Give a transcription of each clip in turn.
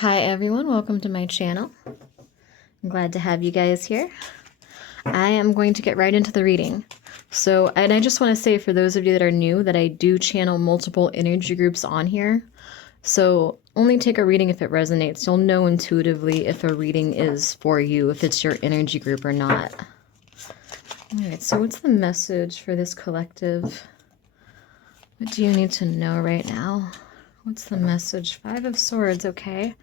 Hi everyone, welcome to my channel. I'm glad to have you guys here. I am going to get right into the reading. And I just want to say for those of you that are new that I do channel multiple energy groups on here. So only take a reading if it resonates. You'll know intuitively if a reading is for you, if it's your energy group or not. Alright, so what's the message for this collective? What do you need to know right now? What's the message? Five of Swords, okay.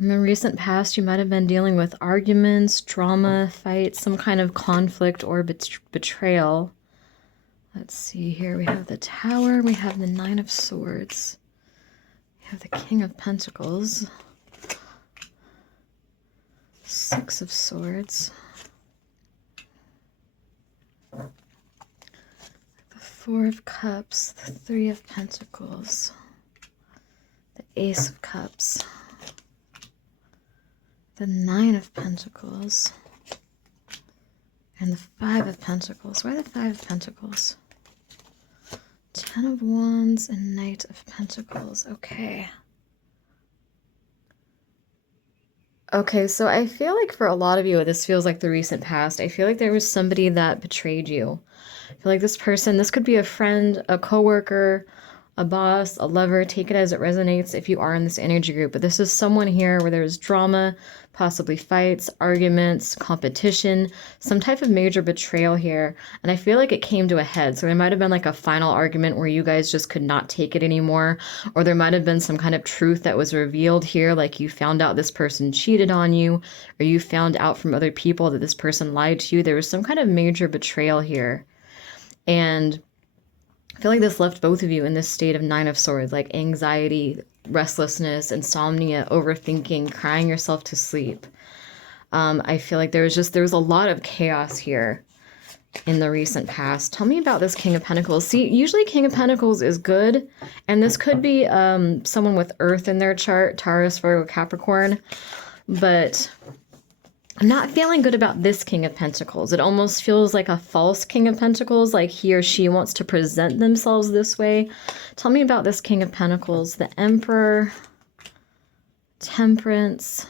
In the recent past, you might have been dealing with arguments, drama, fights, some kind of conflict or betrayal. Let's see here. We have the Tower. We have the Nine of Swords. We have the King of Pentacles. Six of Swords. The Four of Cups. The Three of Pentacles. The Ace of Cups. The Nine of Pentacles. And the Five of Pentacles. Why the Five of Pentacles? Ten of Wands and Knight of Pentacles. Okay. Okay, so I feel like for a lot of you, this feels like the recent past. I feel like there was somebody that betrayed you. I feel like this person, this could be a friend, a coworker, a boss, a lover. Take it as it resonates if you are in this energy group. But this is someone here where there's drama, possibly fights, arguments, competition, some type of major betrayal here. And I feel like it came to a head. So there might have been like a final argument where you guys just could not take it anymore. Or there might have been some kind of truth that was revealed here. Like you found out this person cheated on you, or you found out from other people that this person lied to you. There was some kind of major betrayal here. And I feel like this left both of you in this state of Nine of Swords, like anxiety, restlessness, insomnia, overthinking, crying yourself to sleep. I feel like there was a lot of chaos here in the recent past. Tell me about this King of Pentacles. See, usually King of Pentacles is good, and this could be someone with Earth in their chart, Taurus, Virgo, Capricorn, but I'm not feeling good about this King of Pentacles. It almost feels like a false King of Pentacles, like he or she wants to present themselves this way. Tell me about this King of Pentacles. The Emperor, Temperance,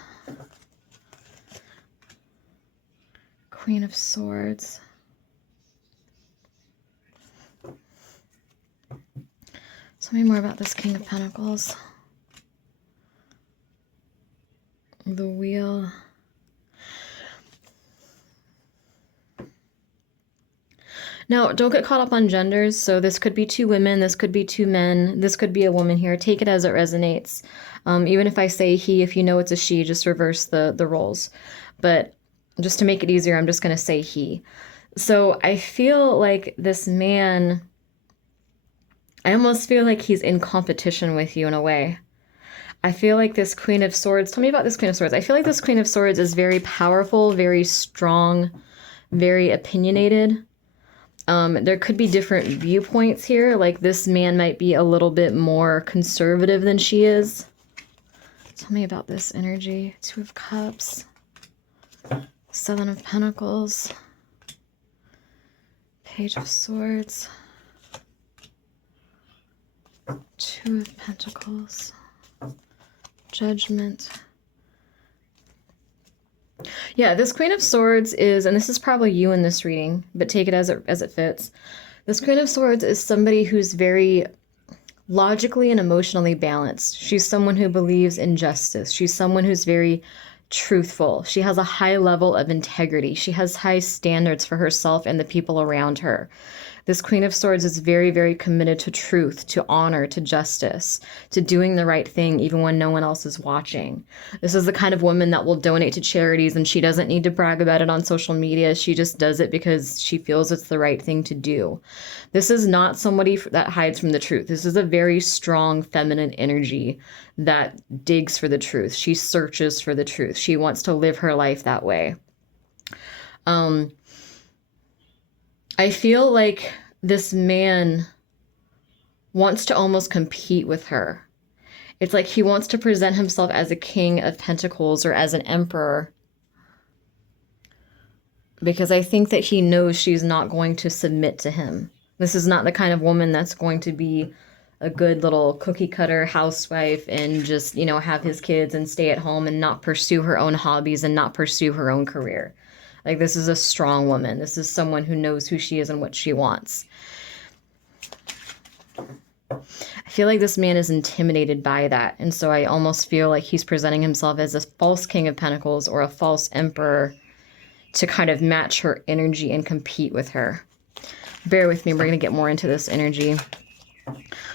Queen of Swords. Tell me more about this King of Pentacles. The Wheel. Now, don't get caught up on genders. So this could be two women, this could be two men, this could be a woman here. Take it as it resonates. Even if I say he, if you know it's a she, just reverse the roles. But just to make it easier, I'm just going to say he. So I feel like this man, I almost feel like he's in competition with you in a way. I feel like this Queen of Swords, tell me about this Queen of Swords. I feel like this Queen of Swords is very powerful, very strong, very opinionated. There could be different viewpoints here. Like this man might be a little bit more conservative than she is. Tell me about this energy. Two of Cups. Seven of Pentacles. Page of Swords. Two of Pentacles. Judgment. Yeah, this Queen of Swords is, and this is probably you in this reading, but take it as it fits. This Queen of Swords is somebody who's very logically and emotionally balanced. She's someone who believes in justice. She's someone who's very truthful. She has a high level of integrity. She has high standards for herself and the people around her. This Queen of Swords is very, very committed to truth, to honor, to justice, to doing the right thing even when no one else is watching. This is the kind of woman that will donate to charities, and she doesn't need to brag about it on social media. She just does it because she feels it's the right thing to do. This is not somebody that hides from the truth. This is a very strong feminine energy that digs for the truth. She searches for the truth. She wants to live her life that way. I feel like this man wants to almost compete with her. It's like he wants to present himself as a King of Pentacles or as an Emperor, because I think that he knows she's not going to submit to him. This is not the kind of woman that's going to be a good little cookie cutter housewife and just, you know, have his kids and stay at home and not pursue her own hobbies and not pursue her own career. Like, this is a strong woman. This is someone who knows who she is and what she wants. I feel like this man is intimidated by that. And so I almost feel like he's presenting himself as a false King of Pentacles or a false Emperor to kind of match her energy and compete with her. Bear with me. We're going to get more into this energy.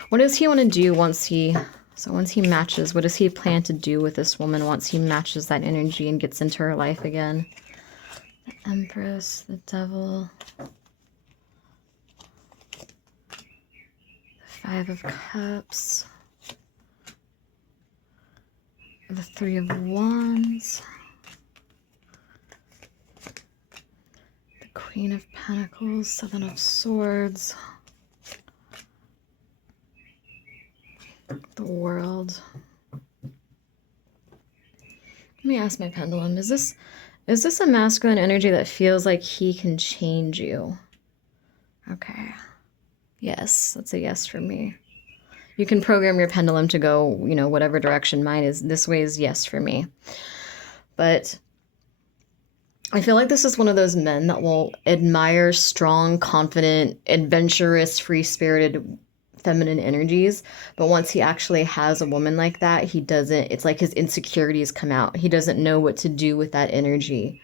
What does he want to do once he matches? What does he plan to do with this woman once he matches that energy and gets into her life again? The Empress, the Devil, the Five of Cups, the Three of Wands, the Queen of Pentacles, Seven of Swords, the World. Let me ask my pendulum, is this a masculine energy that feels like he can change you? Okay. Yes, that's a yes for me. You can program your pendulum to go, you know, whatever direction mine is. This way is yes for me. But I feel like this is one of those men that will admire strong, confident, adventurous, free-spirited feminine energies, but once he actually has a woman like that, he doesn't, it's like his insecurities come out. He doesn't know what to do with that energy.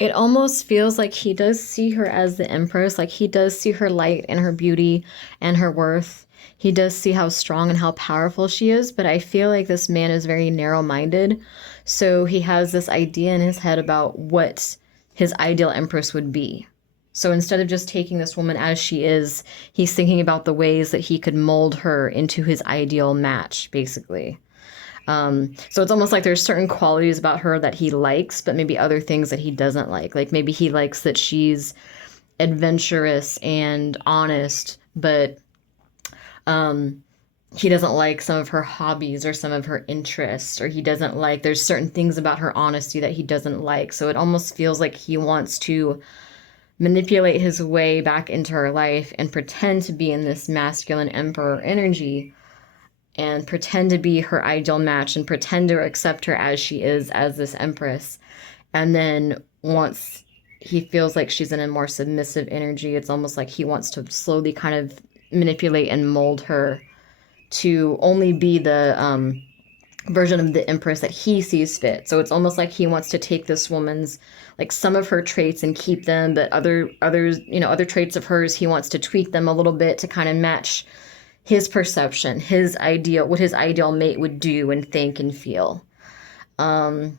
It almost feels like he does see her as the Empress, like he does see her light and her beauty and her worth. He does see how strong and how powerful she is, but I feel like this man is very narrow-minded, so he has this idea in his head about what his ideal Empress would be. So instead of just taking this woman as she is, he's thinking about the ways that he could mold her into his ideal match, basically. So it's almost like there's certain qualities about her that he likes, but maybe other things that he doesn't like. Like maybe he likes that she's adventurous and honest, but he doesn't like some of her hobbies or some of her interests, or he doesn't like, there's certain things about her honesty that he doesn't like. So it almost feels like he wants to manipulate his way back into her life and pretend to be in this masculine Emperor energy and pretend to be her ideal match and pretend to accept her as she is, as this Empress. And then once he feels like she's in a more submissive energy, it's almost like he wants to slowly kind of manipulate and mold her to only be the version of the Empress that he sees fit. So it's almost like he wants to take this woman's, like some of her traits and keep them, but other traits of hers, he wants to tweak them a little bit to kind of match his perception, his ideal, what his ideal mate would do and think and feel. It's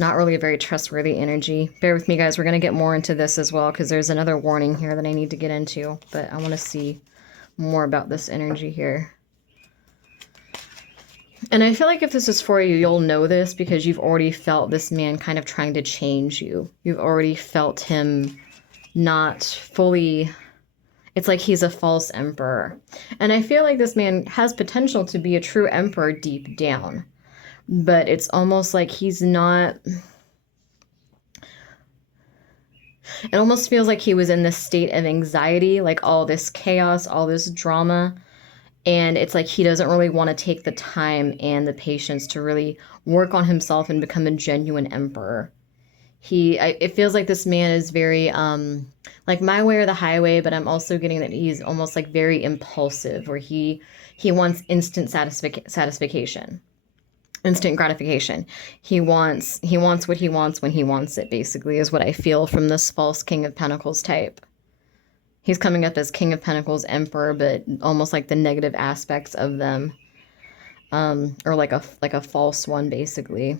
not really a very trustworthy energy. Bear with me, guys. We're going to get more into this as well because there's another warning here that I need to get into, but I want to see more about this energy here. And I feel like if this is for you, you'll know this because you've already felt this man kind of trying to change you. You've already felt him not fully... It's like he's a false emperor. And I feel like this man has potential to be a true emperor deep down. But it's almost like he's not... It almost feels like he was in this state of anxiety, like all this chaos, all this drama. And it's like he doesn't really want to take the time and the patience to really work on himself and become a genuine emperor. It feels like this man is very, like my way or the highway, but I'm also getting that he's almost like very impulsive, where he wants instant satisfaction, instant gratification. He wants what he wants when he wants it, basically, is what I feel from this false King of Pentacles type. He's coming up as King of Pentacles Emperor, but almost like the negative aspects of them, or like a false one, basically.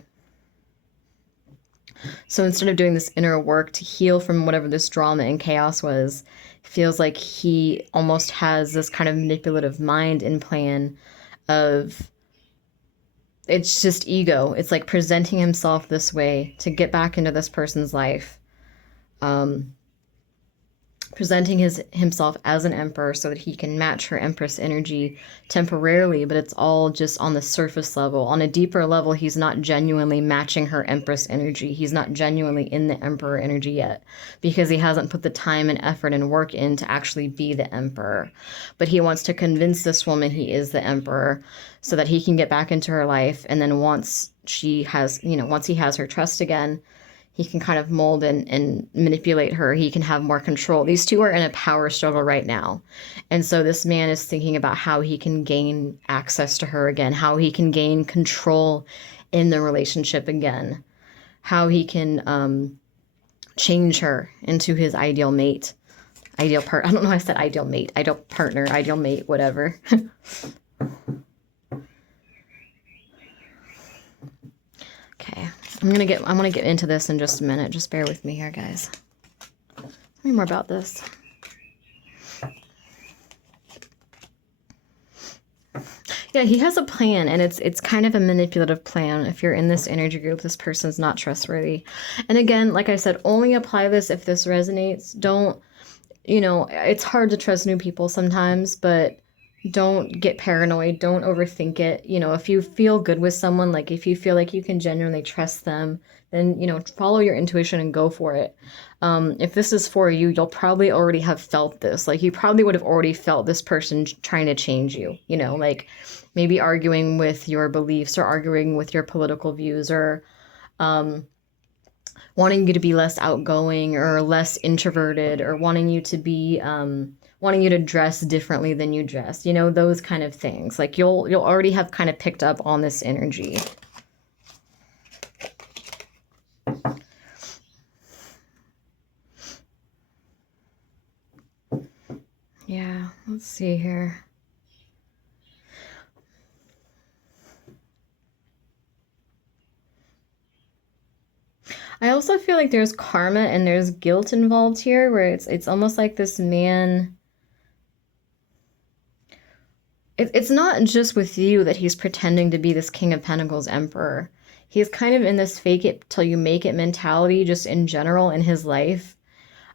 So instead of doing this inner work to heal from whatever this drama and chaos was, it feels like he almost has this kind of manipulative mind and plan of, it's just ego. It's like presenting himself this way to get back into this person's life. presenting himself as an emperor so that he can match her empress energy temporarily, but it's all just on the surface level. On a deeper level, he's not genuinely matching her empress energy. He's not genuinely in the emperor energy yet because he hasn't put the time and effort and work in to actually be the emperor. But he wants to convince this woman he is the emperor so that he can get back into her life. And then once he has her trust again, he can kind of mold and manipulate her. He can have more control. These two are in a power struggle right now. And so this man is thinking about how he can gain access to her again, how he can gain control in the relationship again, how he can change her into his ideal mate, ideal part. I don't know why I said ideal mate, ideal partner, ideal mate, whatever. Okay. I'm gonna get into this in just a minute. Just bear with me here, guys. Tell me more about this. Yeah, he has a plan, and it's kind of a manipulative plan. If you're in this energy group, this person's not trustworthy. And again, like I said, only apply this if this resonates. Don't, it's hard to trust new people sometimes, but don't get paranoid. Don't overthink it. If you feel good with someone, like if you feel like you can genuinely trust them, then, follow your intuition and go for it. If this is for you, you'll probably already have felt this. Like you probably would have already felt this person trying to change you, like maybe arguing with your beliefs or arguing with your political views or, wanting you to be less outgoing or less introverted or wanting you to be, wanting you to dress differently than you dress, those kind of things. Like you'll already have kind of picked up on this energy. Yeah, let's see here. I also feel like there's karma and there's guilt involved here, where it's almost like this man. It's not just with you that he's pretending to be this King of Pentacles emperor. He's kind of in this fake it till you make it mentality just in general in his life.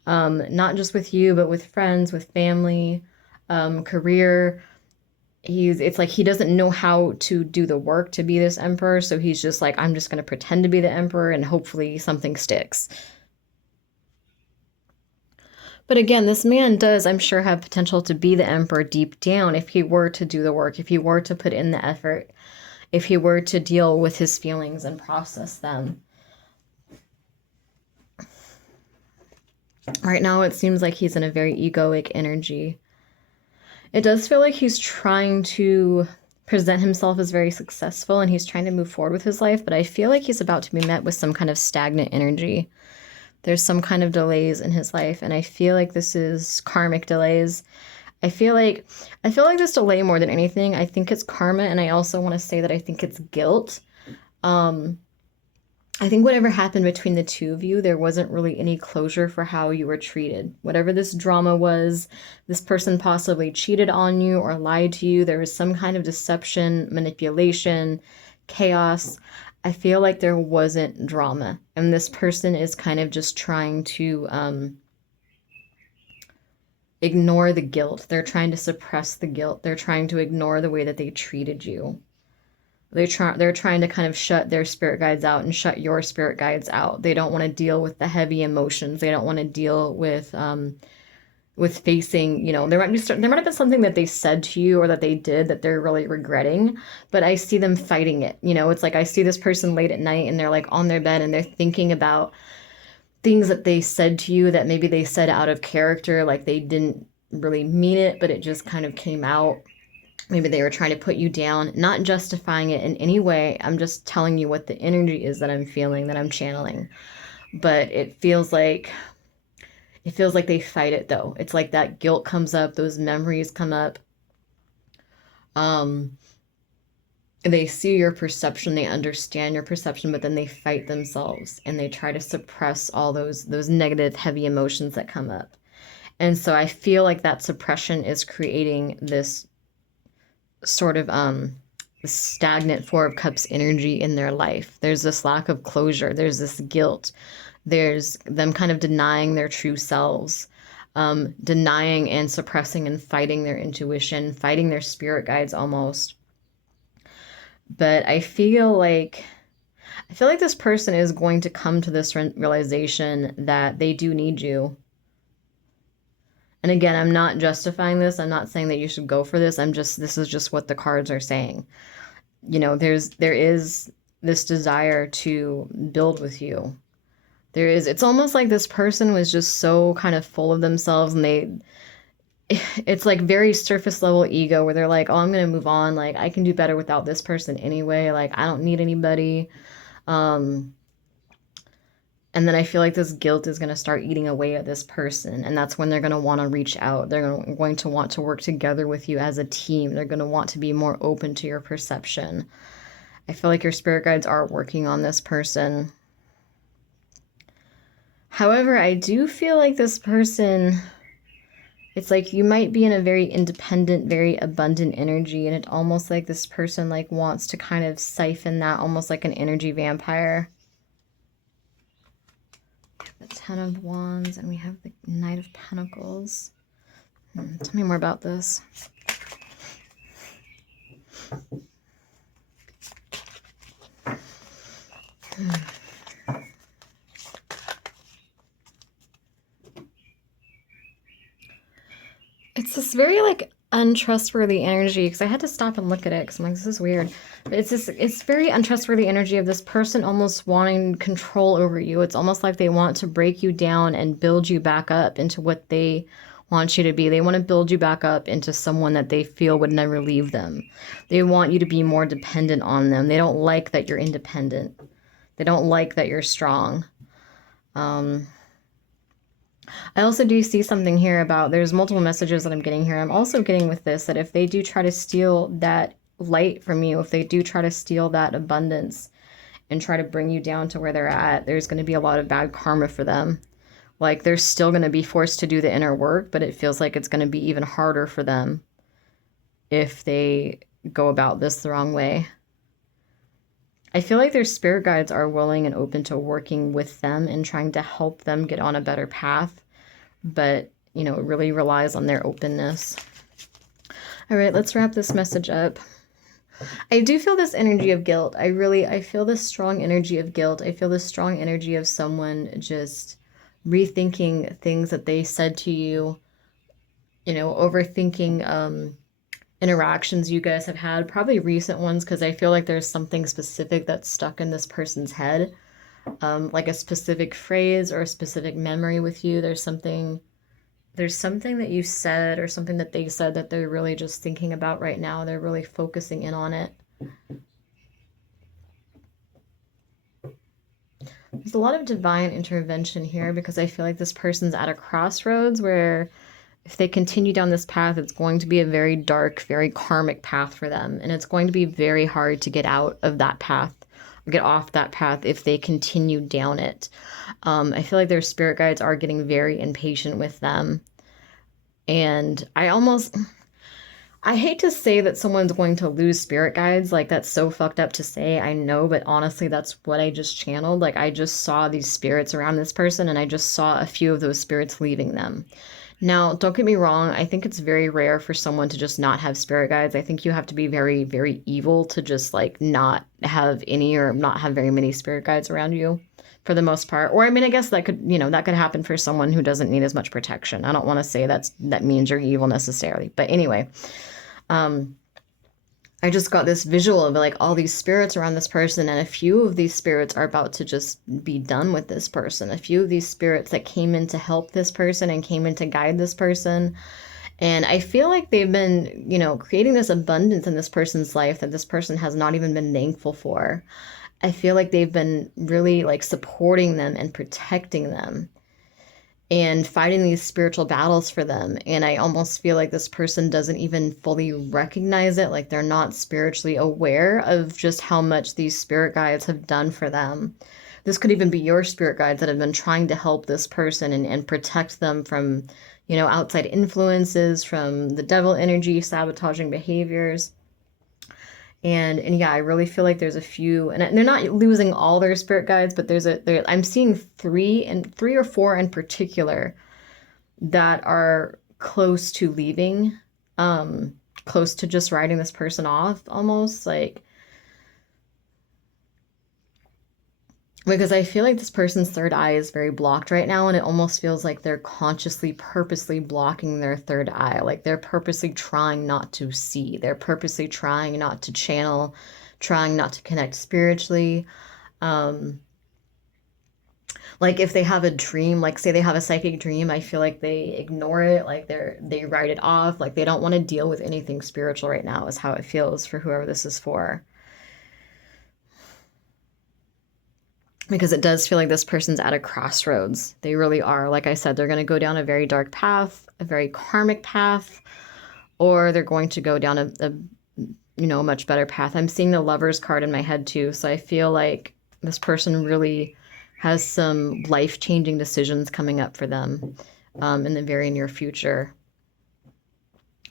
Not just with you, but with friends, with family, career. It's like he doesn't know how to do the work to be this emperor, so he's just like, I'm just going to pretend to be the emperor and hopefully something sticks. But again, this man does, I'm sure, have potential to be the emperor deep down if he were to do the work, if he were to put in the effort, if he were to deal with his feelings and process them. Right now, it seems like he's in a very egoic energy. It does feel like he's trying to present himself as very successful and he's trying to move forward with his life, but I feel like he's about to be met with some kind of stagnant energy. There's some kind of delays in his life, and I feel like this is karmic delays. I feel like this delay more than anything, I think it's karma, and I also want to say that I think it's guilt. I think whatever happened between the two of you, there wasn't really any closure for how you were treated. Whatever this drama was, this person possibly cheated on you or lied to you. There was some kind of deception, manipulation, chaos. I feel like there wasn't drama, and this person is kind of just trying to ignore the guilt. They're trying to suppress the guilt. They're trying to ignore the way that they treated you. They're trying to kind of shut their spirit guides out and shut your spirit guides out. They don't want to deal with the heavy emotions. They don't want to deal with facing, there might have been something that they said to you or that they did that they're really regretting, but I see them fighting it. It's like I see this person late at night and they're like on their bed and they're thinking about things that they said to you that maybe they said out of character, like they didn't really mean it, but it just kind of came out. Maybe they were trying to put you down, not justifying it in any way. I'm just telling you what the energy is that I'm feeling, that I'm channeling. But it feels like they fight it though. It's like that guilt comes up, those memories come up. They see your perception, they understand your perception, but then they fight themselves and they try to suppress all those negative, heavy emotions that come up. And so I feel like that suppression is creating this sort of stagnant Four of Cups energy in their life. There's this lack of closure. There's this guilt. There's them kind of denying their true selves. denying and suppressing and fighting their intuition, fighting their spirit guides almost. But I feel like this person is going to come to this realization that they do need you. And again, I'm not justifying this. I'm not saying that you should go for this. This is just what the cards are saying. You know, there is this desire to build with you. It's almost like this person was just so kind of full of themselves, and it's like very surface level ego where they're like, oh, I'm going to move on. Like, I can do better without this person anyway. Like, I don't need anybody. And then I feel like this guilt is going to start eating away at this person. And that's when they're going to want to reach out. They're going to want to work together with you as a team. They're going to want to be more open to your perception. I feel like your spirit guides are working on this person. However, I do feel like this person, it's like you might be in a very independent, very abundant energy, and it's almost like this person like wants to kind of siphon that, almost like an energy vampire. The Ten of Wands, and we have the Knight of Pentacles. Tell me more about this. It's this very like untrustworthy energy, because I had to stop and look at it because I'm like, this is weird. But it's very untrustworthy energy of this person almost wanting control over you. It's almost like they want to break you down and build you back up into what they want you to be. They want to build you back up into someone that they feel would never leave them. They want you to be more dependent on them. They don't like that you're independent. They don't like that you're strong. I also do see something here about, there's multiple messages that I'm getting here. I'm also getting with this that if they do try to steal that light from you, if they do try to steal that abundance and try to bring you down to where they're at, there's going to be a lot of bad karma for them. Like they're still going to be forced to do the inner work, but it feels like it's going to be even harder for them if they go about this the wrong way. I feel like their spirit guides are willing and open to working with them and trying to help them get on a better path, but, you know, it really relies on their openness. All right, let's wrap this message up. I do feel this energy of guilt. I feel this strong energy of guilt. I feel this strong energy of someone just rethinking things that they said to you, you know, overthinking, interactions you guys have had, probably recent ones, because I feel like there's something specific that's stuck in this person's head, like a specific phrase or a specific memory with you. There's something that you said or something that they said that they're really just thinking about right now. They're really focusing in on it. There's a lot of divine intervention here, because I feel like this person's at a crossroads where if they continue down this path, it's going to be a very dark, very karmic path for them. And it's going to be very hard to get out of that path or get off that path if they continue down it. I feel like their spirit guides are getting very impatient with them. And I hate to say that someone's going to lose spirit guides. Like, that's so fucked up to say, I know, but honestly, that's what I just channeled. Like, I just saw these spirits around this person, and I just saw a few of those spirits leaving them. Now, don't get me wrong, I think it's very rare for someone to just not have spirit guides. I think you have to be very, very evil to just, like, not have any or not have very many spirit guides around you, for the most part. Or, I mean, I guess that could, you know, that could happen for someone who doesn't need as much protection. I don't want to say that means you're evil necessarily. But anyway, I just got this visual of like all these spirits around this person, and a few of these spirits are about to just be done with this person. A few of these spirits that came in to help this person and came in to guide this person. And I feel like they've been, you know, creating this abundance in this person's life that this person has not even been thankful for. I feel like they've been really like supporting them and protecting them and fighting these spiritual battles for them. And I almost feel like this person doesn't even fully recognize it. Like, they're not spiritually aware of just how much these spirit guides have done for them. This could even be your spirit guides that have been trying to help this person and protect them from, you know, outside influences, from the devil energy, sabotaging behaviors. And yeah, I really feel like there's a few, and they're not losing all their spirit guides, but I'm seeing three or four in particular that are close to leaving, close to just writing this person off almost, like, because I feel like this person's third eye is very blocked right now, and it almost feels like they're consciously, purposely blocking their third eye. Like they're purposely trying not to see. They're purposely trying not to channel, trying not to connect spiritually. Like if they have a dream, like say they have a psychic dream, I feel like they ignore it, like they write it off, like they don't want to deal with anything spiritual right now, is how it feels for whoever this is for. Because it does feel like this person's at a crossroads. They really are. Like I said, they're going to go down a very dark path, a very karmic path, or they're going to go down a much better path. I'm seeing the Lovers card in my head too, so I feel like this person really has some life-changing decisions coming up for them in the very near future.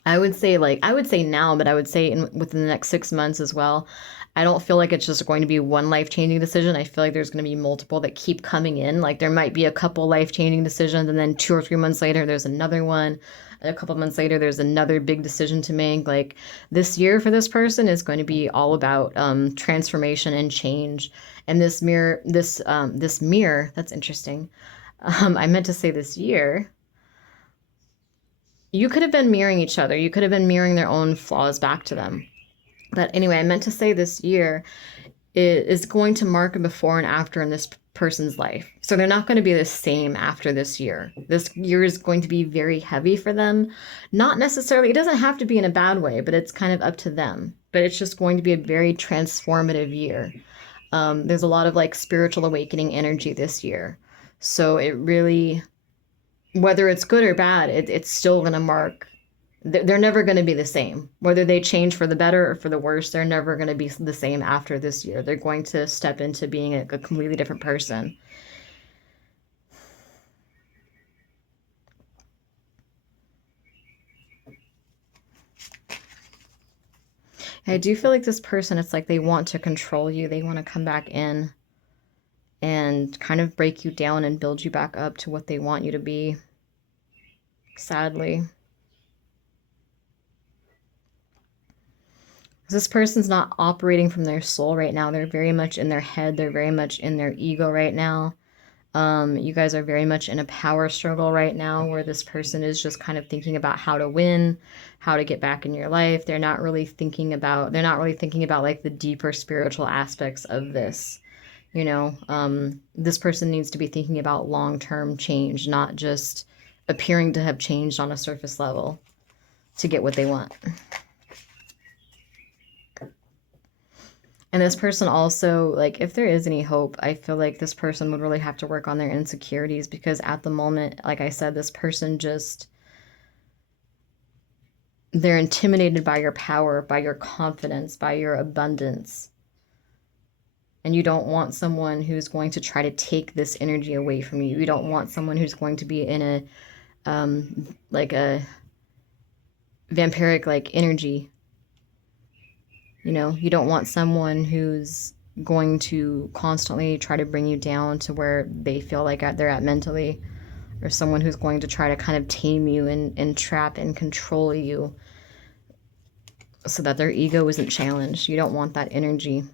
I would say now, but I would say within the next 6 months as well. I don't feel like it's just going to be one life-changing decision. I feel like there's going to be multiple that keep coming in. Like there might be a couple life-changing decisions, and then 2 or 3 months later, there's another one. And a couple months later, there's another big decision to make. Like this year for this person is going to be all about transformation and change. And this mirror, that's interesting. I meant to say this year. You could have been mirroring each other. You could have been mirroring their own flaws back to them. But anyway, I meant to say this year is going to mark a before and after in this person's life. So they're not going to be the same after this year. This year is going to be very heavy for them. Not necessarily, it doesn't have to be in a bad way, but it's kind of up to them. But it's just going to be a very transformative year. There's a lot of like spiritual awakening energy this year. So it really, whether it's good or bad, it's still going to mark. They're never going to be the same. Whether they change for the better or for the worse, they're never going to be the same after this year. They're going to step into being a completely different person. I do feel like this person, it's like they want to control you. They want to come back in and kind of break you down and build you back up to what they want you to be. Sadly. This person's not operating from their soul right now. They're very much in their head. They're very much in their ego right now. You guys are very much in a power struggle right now where this person is just kind of thinking about how to win, how to get back in your life. They're not really thinking about like the deeper spiritual aspects of this. This person needs to be thinking about long-term change, not just appearing to have changed on a surface level to get what they want. And this person also, like, if there is any hope, I feel like this person would really have to work on their insecurities, because at the moment, like I said, this person just, they're intimidated by your power, by your confidence, by your abundance. And you don't want someone who's going to try to take this energy away from you. You don't want someone who's going to be in a, like a vampiric, like, energy. You don't want someone who's going to constantly try to bring you down to where they feel like they're at mentally, or someone who's going to try to kind of tame you and trap and control you so that their ego isn't challenged. You don't want that energy.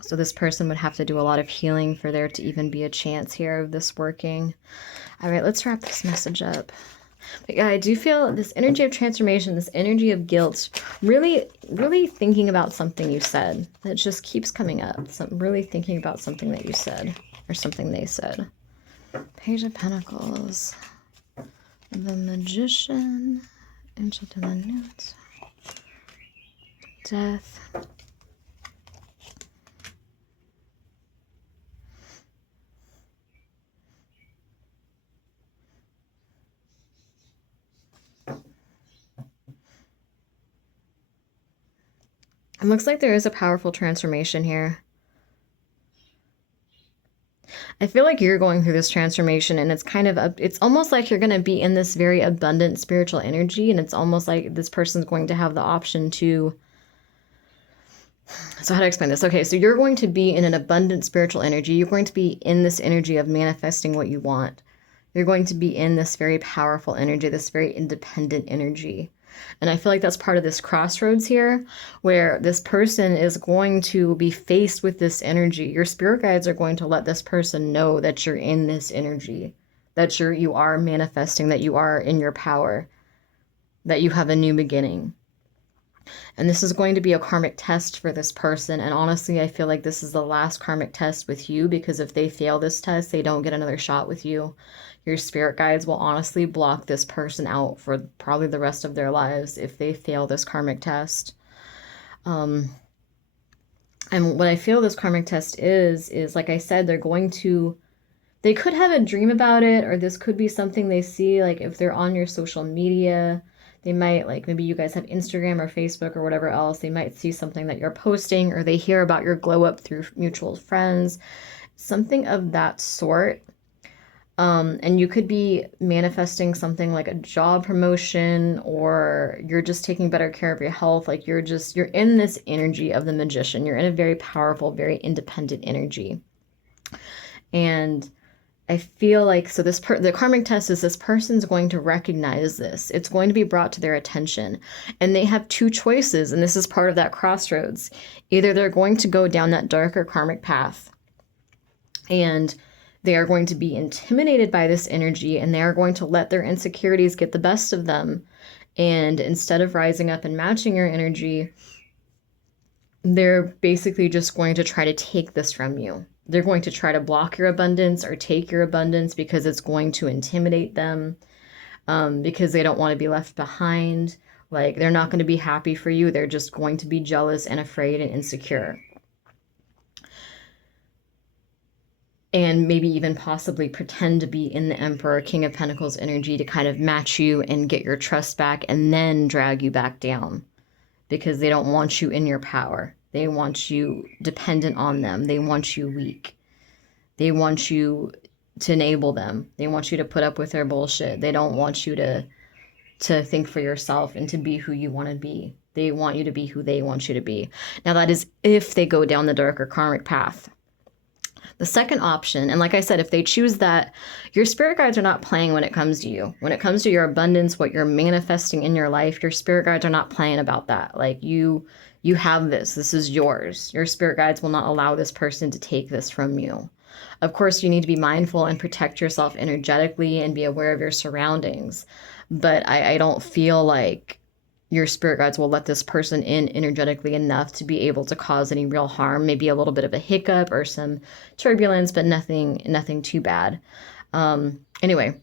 So this person would have to do a lot of healing for there to even be a chance here of this working. All right, let's wrap this message up. But yeah, I do feel this energy of transformation, this energy of guilt, really, really thinking about something you said. It just keeps coming up. Really thinking about something that you said, or something they said. Page of Pentacles. The Magician. Angel to the Newt. Death. It looks like there is a powerful transformation here. I feel like you're going through this transformation, and it's kind of it's almost like you're going to be in this very abundant spiritual energy, and it's almost like this person's going to have the option to. So how to explain this? Okay, so you're going to be in an abundant spiritual energy. You're going to be in this energy of manifesting what you want. You're going to be in this very powerful energy, this very independent energy. And I feel like that's part of this crossroads here, where this person is going to be faced with this energy. Your spirit guides are going to let this person know that you're in this energy, that you are manifesting, that you are in your power, that you have a new beginning. And this is going to be a karmic test for this person. And honestly, I feel like this is the last karmic test with you, because if they fail this test, they don't get another shot with you. Your spirit guides will honestly block this person out for probably the rest of their lives if they fail this karmic test. And what I feel this karmic test is like I said, they could have a dream about it, or this could be something they see, like if they're on your social media, they might, like maybe you guys have Instagram or Facebook or whatever else, they might see something that you're posting, or they hear about your glow up through mutual friends, something of that sort. And you could be manifesting something like a job promotion, or you're just taking better care of your health. Like you're in this energy of the magician. You're in a very powerful, very independent energy. And I feel like, so the karmic test is this person's going to recognize this. It's going to be brought to their attention. And they have two choices, and this is part of that crossroads. Either they're going to go down that darker karmic path, and they are going to be intimidated by this energy, and they are going to let their insecurities get the best of them. And instead of rising up and matching your energy, they're basically just going to try to take this from you. They're going to try to block your abundance or take your abundance because it's going to intimidate them, because they don't want to be left behind. Like, they're not going to be happy for you. They're just going to be jealous and afraid and insecure. And maybe even possibly pretend to be in the Emperor, King of Pentacles energy to kind of match you and get your trust back, and then drag you back down, because they don't want you in your power. They want you dependent on them. They want you weak. They want you to enable them. They want you to put up with their bullshit. They don't want you to think for yourself and to be who you want to be. They want you to be who they want you to be. Now, that is if they go down the darker karmic path. The second option, and like I said, if they choose that, your spirit guides are not playing when it comes to you. When it comes to your abundance, what you're manifesting in your life, your spirit guides are not playing about that. Like, you have this. This is yours. Your spirit guides will not allow this person to take this from you. Of course, you need to be mindful and protect yourself energetically and be aware of your surroundings. But I don't feel like your spirit guides will let this person in energetically enough to be able to cause any real harm. Maybe a little bit of a hiccup or some turbulence, but nothing too bad. Anyway,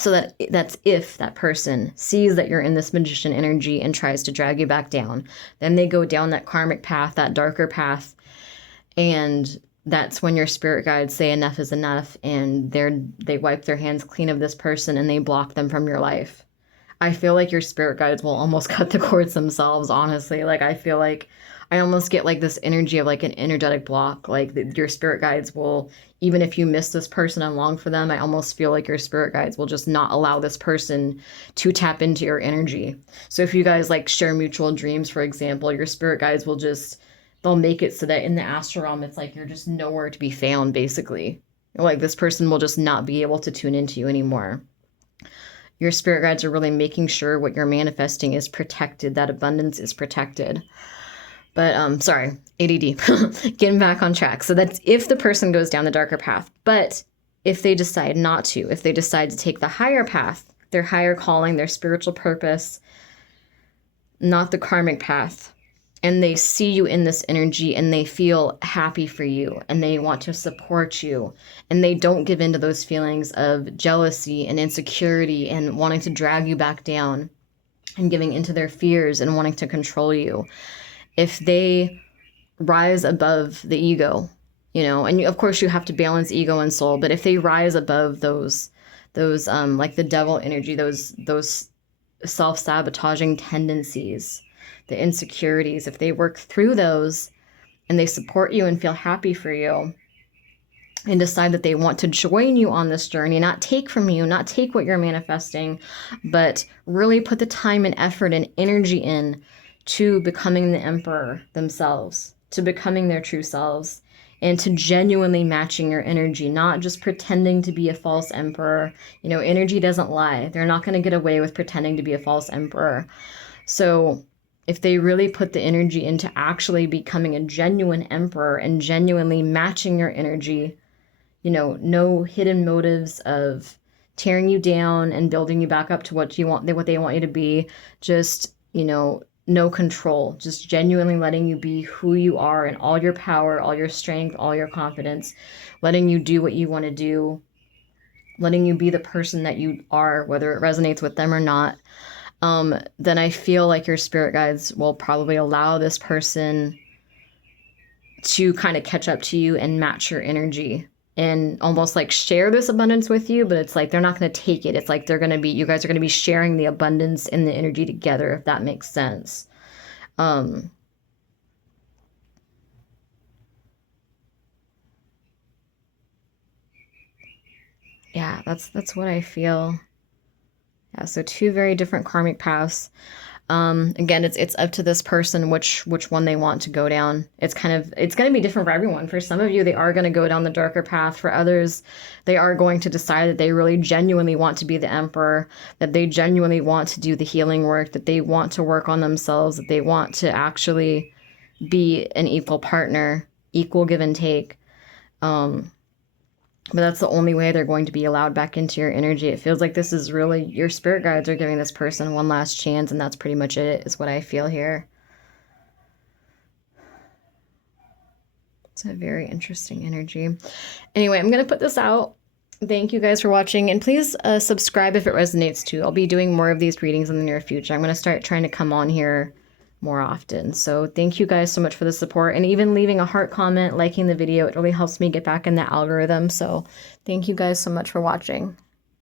so that's if that person sees that you're in this magician energy and tries to drag you back down. Then they go down that karmic path, that darker path, and that's when your spirit guides say enough is enough, and they wipe their hands clean of this person and they block them from your life. I feel like your spirit guides will almost cut the cords themselves, honestly. Like, I feel like I almost get like this energy of like an energetic block. Like, your spirit guides will, even if you miss this person and long for them, I almost feel like your spirit guides will just not allow this person to tap into your energy. So if you guys like share mutual dreams, for example, your spirit guides will they'll make it so that in the astral realm, it's like you're just nowhere to be found, basically. Like, this person will just not be able to tune into you anymore. Your spirit guides are really making sure what you're manifesting is protected, that abundance is protected. But, sorry, ADD, getting back on track. So that's if the person goes down the darker path. But if they decide not to, if they decide to take the higher path, their higher calling, their spiritual purpose, not the karmic path, and they see you in this energy and they feel happy for you and they want to support you, and they don't give in to those feelings of jealousy and insecurity and wanting to drag you back down and giving into their fears and wanting to control you. If they rise above the ego, and of course you have to balance ego and soul, but if they rise above those like the devil energy, those self-sabotaging tendencies, the insecurities, if they work through those and they support you and feel happy for you and decide that they want to join you on this journey, not take from you, not take what you're manifesting, but really put the time and effort and energy in to becoming the emperor themselves, to becoming their true selves, and to genuinely matching your energy, not just pretending to be a false emperor. You know, energy doesn't lie. They're not going to get away with pretending to be a false emperor. So if they really put the energy into actually becoming a genuine emperor and genuinely matching your energy, you know, no hidden motives of tearing you down and building you back up to what you want, what they want you to be, just, you know, no control, just genuinely letting you be who you are and all your power, all your strength, all your confidence, letting you do what you want to do, letting you be the person that you are, whether it resonates with them or not, then I feel like your spirit guides will probably allow this person to kind of catch up to you and match your energy and almost like share this abundance with you, but it's like they're not going to take it. It's like they're going to be, you guys are going to be sharing the abundance and the energy together, if that makes sense. Yeah, that's what I feel. Yeah, so two very different karmic paths. Again, it's up to this person which one they want to go down. It's going to be different for everyone. For some of you, they are going to go down the darker path. For others, they are going to decide that they really genuinely want to be the emperor, that they genuinely want to do the healing work, that they want to work on themselves, that they want to actually be an equal partner, equal give and take. But that's the only way they're going to be allowed back into your energy. It feels like this is really, your spirit guides are giving this person one last chance, and that's pretty much it, is what I feel here. It's a very interesting energy. Anyway, I'm going to put this out. Thank you guys for watching, and please subscribe if it resonates too. I'll be doing more of these readings in the near future. I'm going to start trying to come on here more often. So thank you guys so much for the support, and even leaving a heart comment, liking the video. It really helps me get back in the algorithm. So thank you guys so much for watching.